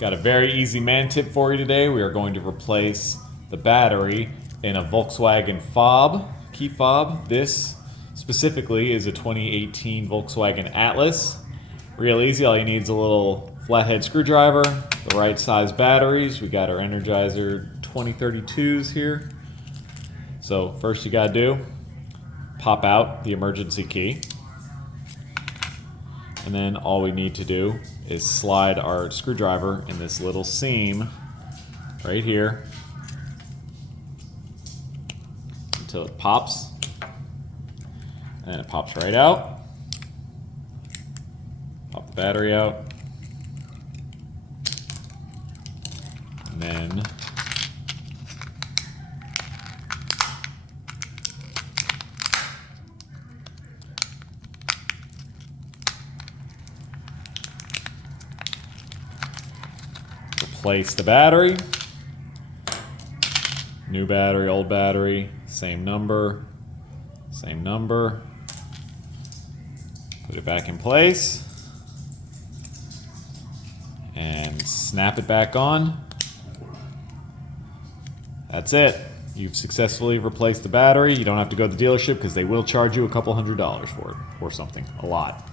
Got a very easy man tip for you today. We are going to replace the battery in a Volkswagen fob, key fob. This specifically is a 2018 Volkswagen Atlas. Real easy, all you need is a little flathead screwdriver, the right size batteries. We got our Energizer 2032s here. So first you gotta do, pop out the emergency key. And then all we need to do is slide our screwdriver in this little seam right here until it pops. And it pops right out. Pop the battery out. And then replace the battery. New battery, old battery, same number, same number. Put it back in place and snap it back on. That's it. You've successfully replaced the battery. You don't have to go to the dealership because they will charge you a couple $100s for it or something, a lot.